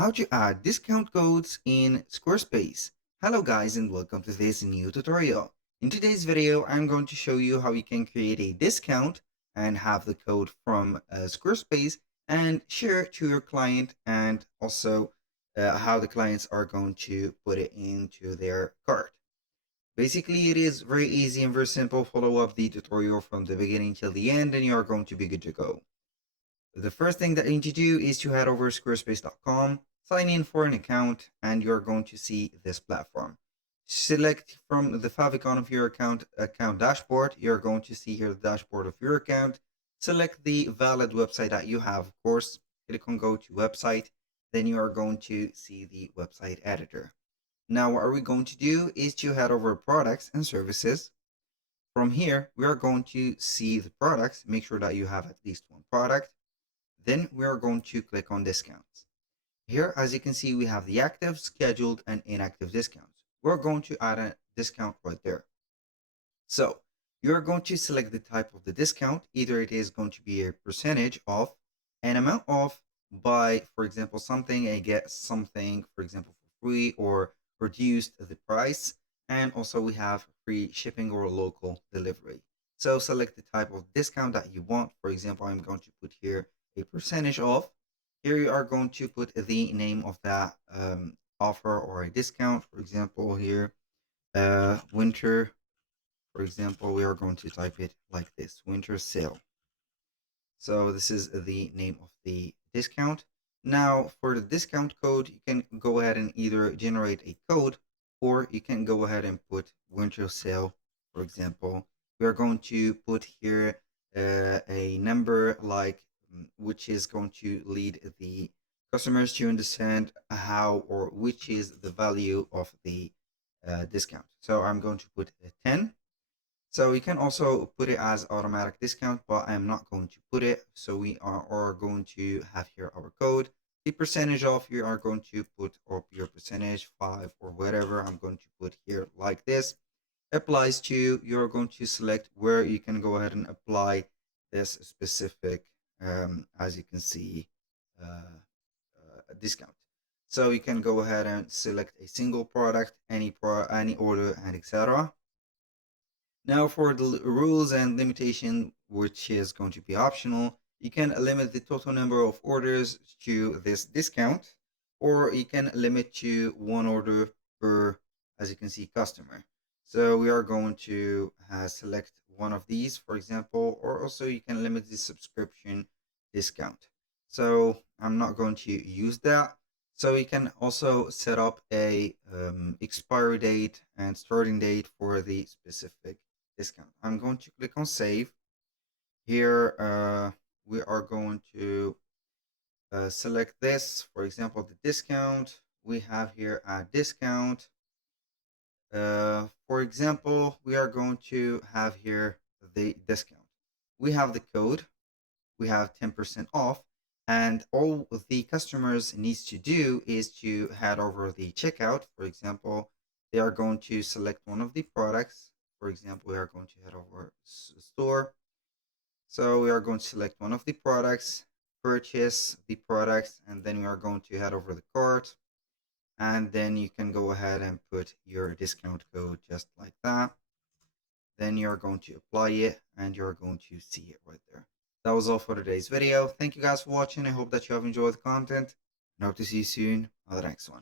How to add discount codes in Squarespace. Hello guys and welcome to this new tutorial. In today's video, I'm going to show you how you can create a discount and have the code from Squarespace and share it to your client, and also how the clients are going to put it into their cart. Basically, it is very easy and very simple. Follow up the tutorial from the beginning till the end and you are going to be good to go. The first thing that you need to do is to head over to squarespace.com, sign in for an account, and you're going to see this platform. Select from the favicon of your account dashboard. You're going to see here the dashboard of your account. Select the valid website that you have, of course. Click on go to website. Then you are going to see the website editor. Now what are we going to do is to head over products and services. From here, we are going to see the products. Make sure that you have at least one product. Then we are going to click on discounts. Here, as you can see, we have the active, scheduled, and inactive discounts. We're going to add a discount right there. So you're going to select the type of the discount. Either it is going to be a percentage off, an amount off, buy, for example, something and get something, for example, for free, or reduced the price. And also we have free shipping or local delivery. So select the type of discount that you want. For example, I'm going to put here a percentage off. Here you are going to put the name of that offer or a discount. For example, here, winter. For example, we are going to type it like this, winter sale. So this is the name of the discount. Now for the discount code, you can go ahead and either generate a code, or you can go ahead and put winter sale. For example, we are going to put here a number like which is going to lead the customers to understand how or which is the value of the discount. So I'm going to put a 10. So you can also put it as automatic discount, but I'm not going to put it. So we are going to have here our code. The percentage off, you are going to put up your percentage 5 or whatever. I'm going to put here like this. Applies to, you're going to select where you can go ahead and apply this specific, as you can see, discount. So you can go ahead and select a single product, any order, and etc. Now for the rules and limitation, which is going to be optional, you can limit the total number of orders to this discount, or you can limit to one order per, as you can see, customer. So we are going to select one of these, for example, or also you can limit the subscription discount. So I'm not going to use that. So you can also set up a expiry date and starting date for the specific discount. I'm going to click on save. Here we are going to select this, for example, the discount. We have here a discount. For example, we are going to have here the discount. We have the code. We have 10% off. And all the customers needs to do is to head over the checkout. For example, they are going to select one of the products. For example, we are going to head over store. So we are going to select one of the products, purchase the products, and then we are going to head over the cart. And then you can go ahead and put your discount code just like that. Then you're going to apply it and you're going to see it right there. That was all for today's video. Thank you guys for watching. I hope that you have enjoyed the content and hope to see you soon on the next one.